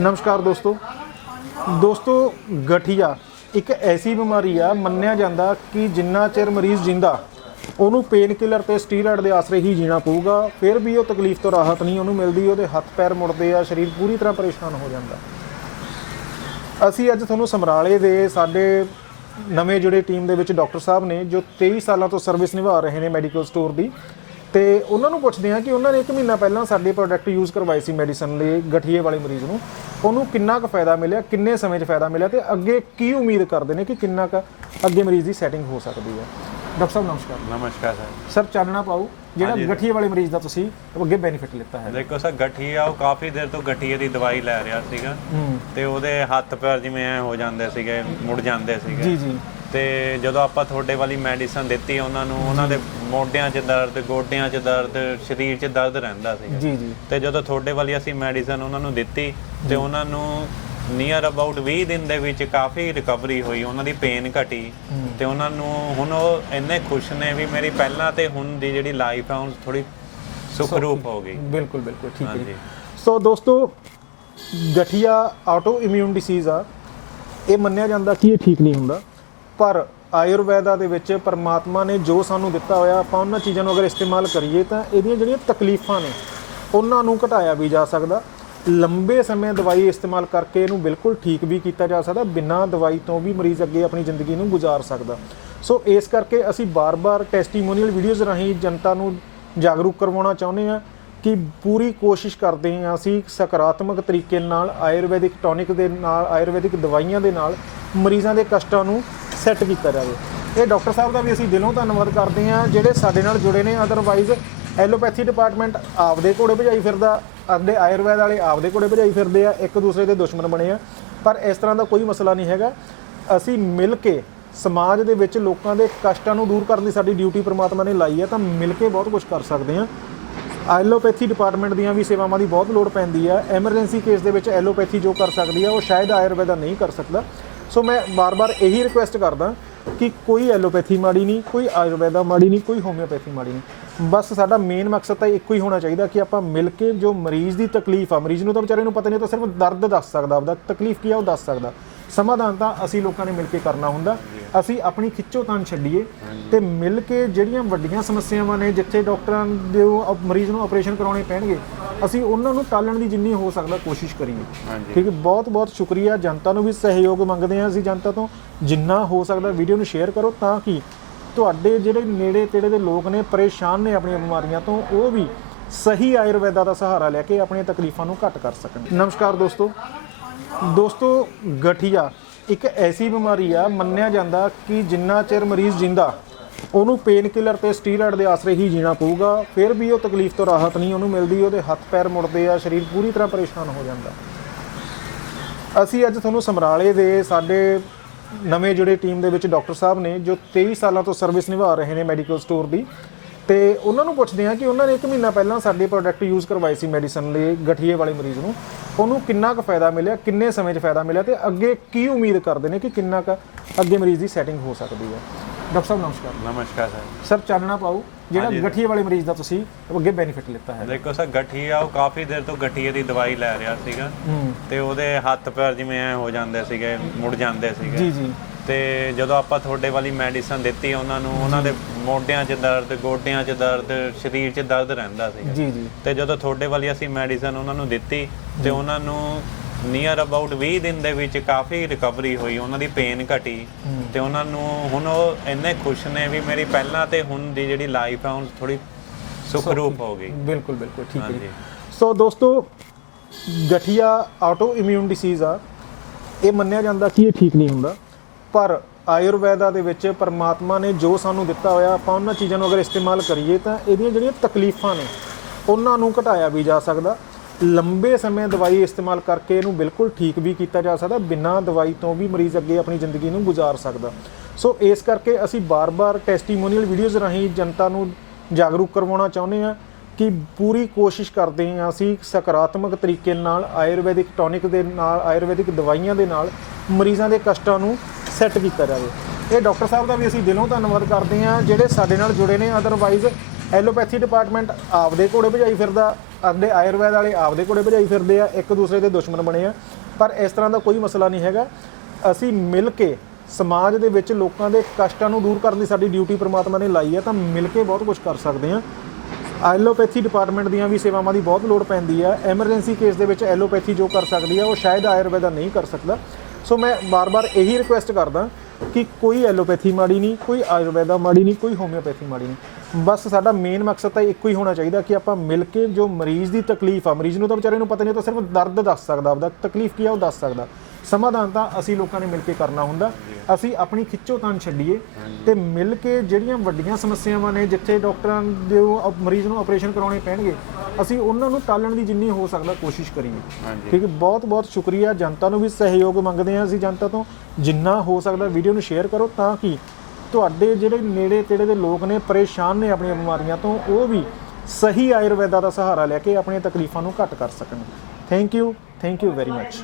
ਨਮਸਕਾਰ ਦੋਸਤੋ। ਦੋਸਤੋ, ਗਠੀਆ ਇੱਕ ਐਸੀ ਬਿਮਾਰੀ ਆ, ਮੰਨਿਆ ਜਾਂਦਾ ਕਿ ਜਿੰਨਾ ਚਿਰ ਮਰੀਜ਼ ਜਿੰਦਾ, ਉਹਨੂੰ ਪੇਨ ਕਿਲਰ ਤੇ ਸਟੀਰੋਇਡ ਦੇ ਆਸਰੇ ਹੀ ਜੀਣਾ ਪਊਗਾ, ਫਿਰ ਵੀ ਉਹ ਤਕਲੀਫ ਤੋਂ ਰਾਹਤ ਨਹੀਂ ਉਹਨੂੰ ਮਿਲਦੀ, ਉਹਦੇ ਹੱਥ ਪੈਰ ਮੁੜਦੇ ਆ, ਸਰੀਰ ਪੂਰੀ ਤਰ੍ਹਾਂ ਪਰੇਸ਼ਾਨ ਹੋ ਜਾਂਦਾ। ਅਸੀਂ ਅੱਜ ਤੁਹਾਨੂੰ ਸਮਰਾਲੇ ਦੇ ਸਾਡੇ ਨਵੇਂ ਜਿਹੜੇ ਟੀਮ ਦੇ ਵਿੱਚ ਡਾਕਟਰ ਸਾਹਿਬ ਨੇ, ਜੋ 23 ਸਾਲਾਂ ਤੋਂ ਸਰਵਿਸ ਨਿਭਾ ਰਹੇ ਨੇ ਮੈਡੀਕਲ ਸਟੋਰ ਦੀ ਤੇ ਉਹਨਾਂ ਨੂੰ ਪੁੱਛਦੇ ਆ ਕਿ ਉਹਨਾਂ ਨੇ 1 ਮਹੀਨਾ ਪਹਿਲਾਂ ਸਾਡੇ ਪ੍ਰੋਡਕਟ ਯੂਜ਼ ਕਰਵਾਏ ਸੀ ਮੈਡੀਸਨ ਲਈ ਗਠੀਏ ਵਾਲੇ ਮਰੀਜ਼ ਨੂੰ। ਉਹਨੂੰ ਕਿੰਨਾ ਕੁ ਫਾਇਦਾ ਮਿਲਿਆ ਕਿੰਨੇ ਸਮੇਂ 'ਚ ਫਾਇਦਾ ਮਿਲਿਆ ਤੇ ਅੱਗੇ ਕੀ ਉਮੀਦ ਕਰਦੇ ਨੇ ਕਿ ਕਿੰਨਾ ਕੁ ਅੱਗੇ ਮਰੀਜ਼ ਦੀ ਸੈਟਿੰਗ ਹੋ ਸਕਦੀ ਹੈ? ਡਾਕਟਰ ਸਾਹਿਬ ਨਮਸਕਾਰ। ਨਮਸਕਾਰ ਸਰ। ਸਰ ਚਾਨਣਾ ਪਾਓ ਜਿਹੜਾ ਗਠੀਏ ਵਾਲੇ ਮਰੀਜ਼ ਦਾ ਤੁਸੀਂ ਅੱਗੇ ਬੈਨੀਫਿਟ ਲਿੱਤਾ ਹੈ। ਦੇਖੋ ਸਰ ਗਠੀਆ ਉਹ ਕਾਫੀ ਦੇਰ ਤੋਂ ਗਠੀਏ ਦੀ ਦਵਾਈ ਲੈ ਰਿਹਾ ਸੀਗਾ ਤੇ ਉਹਦੇ ਹੱਥ ਪੈਰ ਜਿਵੇਂ ਹੋ ਜਾਂਦੇ ਸੀਗੇ ਮੁੜ ਜਾਂਦੇ ਸੀਗੇ। ਜੀ ਜੀ। ਤੇ ਜਦੋਂ ਆਪਾਂ ਤੁਹਾਡੇ ਵਾਲੀ ਮੈਡੀਸਨ ਦਿੱਤੀ ਉਹਨਾਂ ਨੂੰ ਉਹਨਾਂ ਦੇ ਮੋਢਿਆਂ 'ਚ ਦਰਦ ਗੋਡਿਆਂ 'ਚ ਦਰਦ ਸਰੀਰ 'ਚ ਦਰਦ ਰਹਿੰਦਾ ਸੀਗਾ। ਜੀ ਜੀ। ਤੇ ਜਦੋਂ ਤੁਹਾਡੇ ਵਾਲੀ ਅਸੀਂ ਮੈਡੀਸਨ ਉਹਨਾਂ ਨੂੰ ਦਿੱਤੀ ਤੇ ਉਹਨਾਂ ਨੂੰ ਨੀਅਰ ਅਬਾਊਟ 20 ਦਿਨ ਦੇ ਵਿੱਚ ਕਾਫੀ ਰਿਕਵਰੀ ਹੋਈ ਉਹਨਾਂ ਦੀ ਪੇਨ ਘਟੀ ਤੇ ਉਹਨਾਂ ਨੂੰ ਹੁਣ ਉਹ ਇੰਨੇ ਖੁਸ਼ ਨੇ ਵੀ ਮੇਰੀ ਪਹਿਲਾਂ ਤੇ ਹੁਣ ਦੀ ਜਿਹੜੀ ਲਾਈਫ ਹੈ ਉਹ ਥੋੜੀ ਸੁਖਰੂਪ ਹੋ ਗਈ। ਬਿਲਕੁਲ ਬਿਲਕੁਲ ਠੀਕ ਹੈ ਜੀ। ਸੋ ਦੋਸਤੋ ਗਠੀਆ ਆਟੋ ਇਮਿਊਨ ਡਿਸੀਜ਼ ਆ। ਇਹ ਮੰਨਿਆ ਜਾਂਦਾ ਕਿ ਇਹ ਠੀਕ ਨਹੀਂ ਹੁੰਦਾ। ਪਰ ਆਯੁਰਵੈਦਾ ਦੇ ਵਿੱਚ ਪਰਮਾਤਮਾ ਨੇ ਜੋ ਸਾਨੂੰ ਦਿੱਤਾ ਹੋਇਆ, ਆਪਾਂ ਉਹਨਾਂ ਚੀਜ਼ਾਂ ਨੂੰ ਅਗਰ ਇਸਤੇਮਾਲ ਕਰੀਏ ਤਾਂ ਇਹਦੀਆਂ ਜਿਹੜੀਆਂ ਤਕਲੀਫਾਂ ਨੇ, ਉਹਨਾਂ ਨੂੰ ਘਟਾਇਆ ਵੀ ਜਾ ਸਕਦਾ। ਲੰਬੇ ਸਮੇਂ ਦਵਾਈ ਇਸਤੇਮਾਲ ਕਰਕੇ ਇਹਨੂੰ ਬਿਲਕੁਲ ਠੀਕ ਵੀ ਕੀਤਾ ਜਾ ਸਕਦਾ, ਬਿਨਾਂ ਦਵਾਈ ਤੋਂ ਵੀ ਮਰੀਜ਼ ਅੱਗੇ ਆਪਣੀ ਜ਼ਿੰਦਗੀ ਨੂੰ ਗੁਜ਼ਾਰ ਸਕਦਾ। ਸੋ ਇਸ ਕਰਕੇ ਅਸੀਂ ਬਾਰ-ਬਾਰ ਟੈਸਟੀਮੋਨੀਅਲ ਵੀਡੀਓਜ਼ ਰਾਹੀਂ ਜਨਤਾ ਨੂੰ ਜਾਗਰੂਕ ਕਰਵਾਉਣਾ ਚਾਹੁੰਦੇ ਹਾਂ ਕਿ ਪੂਰੀ ਕੋਸ਼ਿਸ਼ ਕਰਦੇ ਹਾਂ ਅਸੀਂ ਸਕਾਰਾਤਮਕ ਤਰੀਕੇ ਨਾਲ ਆਯੁਰਵੈਦਿਕ ਟੌਨਿਕ ਦੇ ਨਾਲ, ਆਯੁਰਵੈਦਿਕ ਦਵਾਈਆਂ ਦੇ ਨਾਲ ਮਰੀਜ਼ਾਂ ਦੇ ਕਸ਼ਟਾਂ ਨੂੰ ਸੈੱਟ ਕੀਤਾ ਜਾਵੇ। ਇਹ ਡਾਕਟਰ ਸਾਹਿਬ ਦਾ ਵੀ ਅਸੀਂ ਦਿਲੋਂ ਧੰਨਵਾਦ ਕਰਦੇ ਹਾਂ, ਜਿਹੜੇ ਸਾਡੇ ਨਾਲ ਜੁੜੇ ਨੇ। ਅਦਰਵਾਈਜ਼ ਐਲੋਪੈਥੀ ਡਿਪਾਰਟਮੈਂਟ ਆਪਦੇ ਘੋੜੇ ਭਜਾਈ ਫਿਰਦਾ ਅੱਡੇ ਆਯੁਰਵੈਦ ਵਾਲੇ ਆਪਦੇ ਘੋੜੇ ਭਜਾਈ ਫਿਰਦੇ ਆ, ਇੱਕ ਦੂਸਰੇ ਦੇ ਦੁਸ਼ਮਣ ਬਣੇ ਆ। ਪਰ ਇਸ ਤਰ੍ਹਾਂ ਦਾ ਕੋਈ ਮਸਲਾ ਨਹੀਂ ਹੈਗਾ। ਅਸੀਂ ਮਿਲ ਕੇ ਸਮਾਜ ਦੇ ਵਿੱਚ ਲੋਕਾਂ ਦੇ ਕਸ਼ਟਾਂ ਨੂੰ ਦੂਰ ਕਰਨ ਦੀ ਸਾਡੀ ਡਿਊਟੀ ਪ੍ਰਮਾਤਮਾ ਨੇ ਲਾਈ ਹੈ, ਤਾਂ ਮਿਲ ਕੇ ਬਹੁਤ ਕੁਝ ਕਰ ਸਕਦੇ ਹਾਂ। ਐਲੋਪੈਥੀ ਡਿਪਾਰਟਮੈਂਟ ਦੀਆਂ ਵੀ ਸੇਵਾਵਾਂ ਦੀ ਬਹੁਤ ਲੋੜ ਪੈਂਦੀ ਹੈ ਐਮਰਜੈਂਸੀ ਕੇਸ ਦੇ ਵਿੱਚ ਐਲੋਪੈਥੀ ਜੋ ਕਰ ਸਕਦੀ ਹੈ ਉਹ ਸ਼ਾਇਦ ਆਯੁਰਵੇਦਾ ਨਹੀਂ ਕਰ ਸਕਦਾ। ਸੋ ਮੈਂ ਬਾਰ-ਬਾਰ ਇਹੀ ਰਿਕੁਐਸਟ ਕਰਦਾ ਕਿ ਕੋਈ ਐਲੋਪੈਥੀ ਮਾੜੀ ਨਹੀਂ, ਕੋਈ ਆਯੁਰਵੇਦਾ ਮਾੜੀ ਨਹੀਂ, ਕੋਈ ਹੋਮਿਓਪੈਥੀ ਮਾੜੀ ਨਹੀਂ। ਬਸ ਸਾਡਾ ਮੇਨ ਮਕਸਦ ਤਾਂ ਇੱਕੋ ਹੀ ਹੋਣਾ ਚਾਹੀਦਾ ਕਿ ਆਪਾਂ ਮਿਲ ਕੇ ਜੋ ਮਰੀਜ਼ ਦੀ ਤਕਲੀਫ ਆ, ਮਰੀਜ਼ ਨੂੰ ਤਾਂ ਵਿਚਾਰੇ ਨੂੰ ਪਤਾ ਨਹੀਂ, ਉਹ ਤਾਂ ਸਿਰਫ ਦਰਦ ਦੱਸ ਸਕਦਾ, ਆਪਦਾ ਤਕਲੀਫ ਕੀ ਆ ਉਹ ਦੱਸ ਸਕਦਾ। ਸਮਾਧਾਨ ਤਾਂ ਅਸੀਂ ਲੋਕਾਂ ਨੇ ਮਿਲ ਕੇ ਕਰਨਾ ਹੁੰਦਾ। ਅਸੀਂ ਆਪਣੀ ਖਿੱਚੋਤਾਣ ਛੱਡੀਏ ਤੇ ਮਿਲ ਕੇ ਜਿਹੜੀਆਂ ਵੱਡੀਆਂ ਸਮੱਸਿਆਵਾਂ ਨੇ ਜਿੱਥੇ ਡਾਕਟਰਾਂ ਦੇ ਉਹ ਮਰੀਜ਼ ਨੂੰ ਆਪਰੇਸ਼ਨ ਕਰਾਉਣੇ ਪੈਣਗੇ ਅਸੀਂ ਉਹਨਾਂ ਨੂੰ ਟਾਲਣ ਦੀ ਜਿੰਨੀ ਹੋ ਸਕਦਾ ਕੋਸ਼ਿਸ਼ ਕਰੀਏ। ਠੀਕ ਹੈ ਬਹੁਤ ਬਹੁਤ ਸ਼ੁਕਰੀਆ। ਜਨਤਾ ਨੂੰ ਵੀ ਸਹਿਯੋਗ ਮੰਗਦੇ ਹਾਂ ਅਸੀਂ ਜਨਤਾ ਤੋਂ। ਜਿੰਨਾ ਹੋ ਸਕਦਾ ਵੀਡੀਓ ਨੂੰ ਸ਼ੇਅਰ ਕਰੋ ਤਾਂ ਕਿ ਤੁਹਾਡੇ ਜਿਹੜੇ ਨੇੜੇ ਤੇੜੇ ਦੇ ਲੋਕ ਨੇ ਪਰੇਸ਼ਾਨ ਨੇ ਆਪਣੀਆਂ ਬਿਮਾਰੀਆਂ ਤੋਂ ਉਹ ਵੀ ਸਹੀ ਆਯੁਰਵੇਦਾ ਦਾ ਸਹਾਰਾ ਲੈ ਕੇ ਆਪਣੀਆਂ ਤਕਲੀਫਾਂ ਨੂੰ ਘੱਟ ਕਰ ਸਕਣ। ਨਮਸਕਾਰ ਦੋਸਤੋ। ਦੋਸਤੋ, ਗਠੀਆ ਇੱਕ ਐਸੀ ਬਿਮਾਰੀ ਆ, ਮੰਨਿਆ ਜਾਂਦਾ ਕਿ ਜਿੰਨਾ ਚਿਰ ਮਰੀਜ਼ ਜਿੰਦਾ, ਉਹਨੂੰ ਪੇਨ ਕਿਲਰ ਤੇ ਸਟੀਰੋਇਡ ਦੇ ਆਸਰੇ ਹੀ ਜੀਣਾ ਪਊਗਾ, ਫਿਰ ਵੀ ਉਹ ਤਕਲੀਫ ਤੋਂ ਰਾਹਤ ਨਹੀਂ ਉਹਨੂੰ ਮਿਲਦੀ, ਉਹਦੇ ਹੱਥ ਪੈਰ ਮੁੜਦੇ ਆ, ਸਰੀਰ ਪੂਰੀ ਤਰ੍ਹਾਂ ਪਰੇਸ਼ਾਨ ਹੋ ਜਾਂਦਾ। ਅਸੀਂ ਅੱਜ ਤੁਹਾਨੂੰ ਸਮਰਾਲੇ ਦੇ ਸਾਡੇ ਨਵੇਂ ਜਿਹੜੇ ਟੀਮ ਦੇ ਵਿੱਚ ਡਾਕਟਰ ਸਾਹਿਬ ਨੇ, ਜੋ 23 ਸਾਲਾਂ ਤੋਂ ਸਰਵਿਸ ਨਿਭਾ ਰਹੇ ਨੇ ਮੈਡੀਕਲ ਸਟੋਰ ਦੀ ਤੇ ਉਹਨਾਂ ਨੂੰ ਪੁੱਛਦੇ ਆ ਕਿ ਉਹਨਾਂ ਨੇ 1 ਮਹੀਨਾ ਪਹਿਲਾਂ ਸਾਡੇ ਪ੍ਰੋਡਕਟ ਯੂਜ਼ ਕਰਵਾਏ ਸੀ ਮੈਡੀਸਨ ਲਈ ਗਠੀਏ ਵਾਲੇ ਮਰੀਜ਼ ਨੂੰ। ਉਹਨੂੰ ਕਿੰਨਾ ਕੁ ਫਾਇਦਾ ਮਿਲਿਆ ਕਿੰਨੇ ਸਮੇਂ 'ਚ ਫਾਇਦਾ ਮਿਲਿਆ ਤੇ ਅੱਗੇ ਕੀ ਉਮੀਦ ਕਰਦੇ ਨੇ ਕਿ ਕਿੰਨਾ ਕੁ ਅੱਗੇ ਮਰੀਜ਼ ਦੀ ਸੈਟਿੰਗ ਹੋ ਸਕਦੀ ਹੈ? ਡਾਕਟਰ ਸਾਹਿਬ ਨਮਸਕਾਰ। ਨਮਸਕਾਰ ਸਰ। ਸਰ ਚਾਨਣਾ ਪਾਓ ਜਿਹੜਾ ਗਠੀਏ ਵਾਲੇ ਮਰੀਜ਼ ਦਾ ਤੁਸੀਂ ਅੱਗੇ ਬੈਨੀਫਿਟ ਲਿੱਤਾ ਹੈ। ਦੇਖੋ ਸਰ ਗਠੀਆ ਉਹ ਕਾਫੀ ਦੇਰ ਤੋਂ ਗਠੀਏ ਦੀ ਦਵਾਈ ਲੈ ਰਿਹਾ ਸੀਗਾ ਤੇ ਉਹਦੇ ਹੱਥ ਪੈਰ ਜਿਵੇਂ ਐ ਹੋ ਜਾਂਦੇ ਸੀਗੇ ਮੁੜ ਜਾਂਦੇ ਸੀਗੇ। ਜੀ ਜੀ। ਤੇ ਜਦੋਂ ਆਪਾਂ ਤੁਹਾਡੇ ਵਾਲੀ ਮੈਡੀਸਨ ਦਿੱਤੀ ਉਹਨਾਂ ਨੂੰ ਉਹਨਾਂ ਦੇ ਮੋਢਿਆਂ 'ਚ ਦਰਦ ਗੋਡਿਆਂ 'ਚ ਦਰਦ ਸਰੀਰ 'ਚ ਦਰਦ ਰਹਿੰਦਾ ਸੀਗਾ ਜੀ ਜੀ। ਤੇ ਜਦੋਂ ਤੁਹਾਡੇ ਵਾਲੀ ਅਸੀਂ ਮੈਡੀਸਨ ਉਹਨਾਂ ਨੂੰ ਦਿੱਤੀ ਤੇ ਉਹਨਾਂ ਨੂੰ ਨੀਅਰ ਅਬਾਊਟ 20 ਦਿਨ ਦੇ ਵਿੱਚ ਕਾਫੀ ਰਿਕਵਰੀ ਹੋਈ ਉਹਨਾਂ ਦੀ ਪੇਨ ਘਟੀ ਤੇ ਉਹਨਾਂ ਨੂੰ ਹੁਣ ਉਹ ਇੰਨੇ ਖੁਸ਼ ਨੇ ਵੀ ਮੇਰੀ ਪਹਿਲਾਂ ਤੇ ਹੁਣ ਦੀ ਜਿਹੜੀ ਲਾਈਫ ਹੈ ਉਹ ਥੋੜੀ ਸੁਖਰੂਪ ਹੋ ਗਈ। ਬਿਲਕੁਲ ਬਿਲਕੁਲ ਠੀਕ ਹੈ ਜੀ। ਹਾਂਜੀ। ਸੋ ਦੋਸਤੋ ਗਠੀਆ ਆਟੋ ਇਮਿਊਨ ਡਿਸੀਜ਼ ਆ। ਇਹ ਮੰਨਿਆ ਜਾਂਦਾ ਕਿ ਇਹ ਠੀਕ ਨਹੀਂ ਹੁੰਦਾ। ਪਰ ਆਯੁਰਵੈਦਾ ਦੇ ਵਿੱਚ ਪਰਮਾਤਮਾ ਨੇ ਜੋ ਸਾਨੂੰ ਦਿੱਤਾ ਹੋਇਆ, ਆਪਾਂ ਉਹਨਾਂ ਚੀਜ਼ਾਂ ਨੂੰ ਅਗਰ ਇਸਤੇਮਾਲ ਕਰੀਏ ਤਾਂ ਇਹਦੀਆਂ ਜਿਹੜੀਆਂ ਤਕਲੀਫਾਂ ਨੇ, ਉਹਨਾਂ ਨੂੰ ਘਟਾਇਆ ਵੀ ਜਾ ਸਕਦਾ। ਲੰਬੇ ਸਮੇਂ ਦਵਾਈ ਇਸਤੇਮਾਲ ਕਰਕੇ ਇਹਨੂੰ ਬਿਲਕੁਲ ਠੀਕ ਵੀ ਕੀਤਾ ਜਾ ਸਕਦਾ, ਬਿਨਾਂ ਦਵਾਈ ਤੋਂ ਵੀ ਮਰੀਜ਼ ਅੱਗੇ ਆਪਣੀ ਜ਼ਿੰਦਗੀ ਨੂੰ ਗੁਜ਼ਾਰ ਸਕਦਾ। ਸੋ ਇਸ ਕਰਕੇ ਅਸੀਂ ਬਾਰ-ਬਾਰ ਟੈਸਟੀਮੋਨੀਅਲ ਵੀਡੀਓਜ਼ ਰਾਹੀਂ ਜਨਤਾ ਨੂੰ ਜਾਗਰੂਕ ਕਰਵਾਉਣਾ ਚਾਹੁੰਦੇ ਹਾਂ ਕਿ ਪੂਰੀ ਕੋਸ਼ਿਸ਼ ਕਰਦੇ ਹਾਂ ਅਸੀਂ ਸਕਾਰਾਤਮਕ ਤਰੀਕੇ ਨਾਲ ਆਯੁਰਵੈਦਿਕ ਟੌਨਿਕ ਦੇ ਨਾਲ, ਆਯੁਰਵੈਦਿਕ ਦਵਾਈਆਂ ਦੇ ਨਾਲ ਮਰੀਜ਼ਾਂ ਦੇ ਕਸ਼ਟਾਂ ਨੂੰ ਸੈੱਟ ਕੀਤਾ ਜਾਵੇ। ਇਹ ਡਾਕਟਰ ਸਾਹਿਬ ਦਾ ਵੀ ਅਸੀਂ ਦਿਲੋਂ ਧੰਨਵਾਦ ਕਰਦੇ ਹਾਂ, ਜਿਹੜੇ ਸਾਡੇ ਨਾਲ ਜੁੜੇ ਨੇ। ਅਦਰਵਾਈਜ਼ ਐਲੋਪੈਥੀ ਡਿਪਾਰਟਮੈਂਟ ਆਪਦੇ ਘੋੜੇ ਭਜਾਈ ਫਿਰਦਾ ਅੱਧੇ ਆਯੁਰਵੈਦ ਵਾਲੇ ਆਪਦੇ ਘੋੜੇ ਭਜਾਈ ਫਿਰਦੇ ਆ, ਇੱਕ ਦੂਸਰੇ ਦੇ ਦੁਸ਼ਮਣ ਬਣੇ ਆ। ਪਰ ਇਸ ਤਰ੍ਹਾਂ ਦਾ ਕੋਈ ਮਸਲਾ ਨਹੀਂ ਹੈਗਾ। ਅਸੀਂ ਮਿਲ ਕੇ ਸਮਾਜ ਦੇ ਵਿੱਚ ਲੋਕਾਂ ਦੇ ਕਸ਼ਟਾਂ ਨੂੰ ਦੂਰ ਕਰਨ ਦੀ ਸਾਡੀ ਡਿਊਟੀ ਪ੍ਰਮਾਤਮਾ ਨੇ ਲਾਈ ਹੈ ਤਾਂ ਮਿਲ ਕੇ ਬਹੁਤ ਕੁਝ ਕਰ ਸਕਦੇ ਆ ਐਲੋਪੈਥੀ ਡਿਪਾਰਟਮੈਂਟ ਦੀਆਂ ਵੀ ਸੇਵਾਵਾਂ ਦੀ ਬਹੁਤ ਲੋੜ ਪੈਂਦੀ ਆ। ਐਮਰਜੈਂਸੀ ਕੇਸ ਦੇ ਵਿੱਚ ਐਲੋਪੈਥੀ ਜੋ ਕਰ ਸਕਦੀ ਆ, ਉਹ ਸ਼ਾਇਦ ਆਯੁਰਵੈਦ ਨਹੀਂ ਕਰ ਸਕਦਾ। ਸੋ ਮੈਂ ਬਾਰ-ਬਾਰ ਇਹੀ ਰਿਕੁਐਸਟ ਕਰਦਾ ਕਿ ਕੋਈ ਐਲੋਪੈਥੀ ਮਾੜੀ ਨਹੀਂ, ਕੋਈ ਆਯੁਰਵੇਦਾ ਮਾੜੀ ਨਹੀਂ, ਕੋਈ ਹੋਮਿਓਪੈਥੀ ਮਾੜੀ ਨਹੀਂ। ਬਸ ਸਾਡਾ ਮੇਨ ਮਕਸਦ ਤਾਂ ਇੱਕੋ ਹੀ ਹੋਣਾ ਚਾਹੀਦਾ ਕਿ ਆਪਾਂ ਮਿਲ ਕੇ ਜੋ ਮਰੀਜ਼ ਦੀ ਤਕਲੀਫ ਆ, ਮਰੀਜ਼ ਨੂੰ ਤਾਂ ਵਿਚਾਰੇ ਨੂੰ ਪਤਾ ਨਹੀਂ ਤਾਂ ਸਿਰਫ ਦਰਦ ਦੱਸ ਸਕਦਾ, ਆਪਦਾ ਤਕਲੀਫ ਕੀ ਆ, ਉਹ ਦੱਸ ਸਕਦਾ। ਸਮਾਧਾਨ ਤਾਂ ਅਸੀਂ ਲੋਕਾਂ ਨੇ ਮਿਲ ਕੇ ਕਰਨਾ ਹੁੰਦਾ। ਅਸੀਂ ਆਪਣੀ ਖਿੱਚੋਤਾਣ ਛੱਡੀਏ ਤੇ ਮਿਲ ਕੇ ਜਿਹੜੀਆਂ ਵੱਡੀਆਂ ਸਮੱਸਿਆਵਾਂ ਨੇ, ਜਿੱਥੇ ਡਾਕਟਰਾਂ ਦੇ ਉਹ, ਮਰੀਜ਼ ਨੂੰ ਆਪਰੇਸ਼ਨ ਕਰਾਉਣੇ ਪੈਣਗੇ ਅਸੀਂ ਉਹਨਾਂ ਨੂੰ ਟਾਲਣ ਦੀ ਜਿੰਨੀ ਹੋ ਸਕਦਾ ਕੋਸ਼ਿਸ਼ ਕਰੀਏ। ਠੀਕ ਹੈ ਬਹੁਤ ਬਹੁਤ ਸ਼ੁਕਰੀਆ। ਜਨਤਾ ਨੂੰ ਵੀ ਸਹਿਯੋਗ ਮੰਗਦੇ ਹਾਂ ਅਸੀਂ ਜਨਤਾ ਤੋਂ। ਜਿੰਨਾ ਹੋ ਸਕਦਾ ਵੀਡੀਓ ਨੂੰ ਸ਼ੇਅਰ ਕਰੋ ਤਾਂ ਕਿ ਤੁਹਾਡੇ ਜਿਹੜੇ ਨੇੜੇ ਤੇੜੇ ਦੇ ਲੋਕ ਨੇ ਪਰੇਸ਼ਾਨ ਨੇ ਆਪਣੀਆਂ ਬਿਮਾਰੀਆਂ ਤੋਂ ਉਹ ਵੀ ਸਹੀ ਆਯੁਰਵੈਦਾ ਦਾ ਸਹਾਰਾ ਲੈ ਕੇ ਆਪਣੀਆਂ ਤਕਲੀਫਾਂ ਨੂੰ ਘੱਟ ਕਰ ਸਕਣ। Thank you thank you very much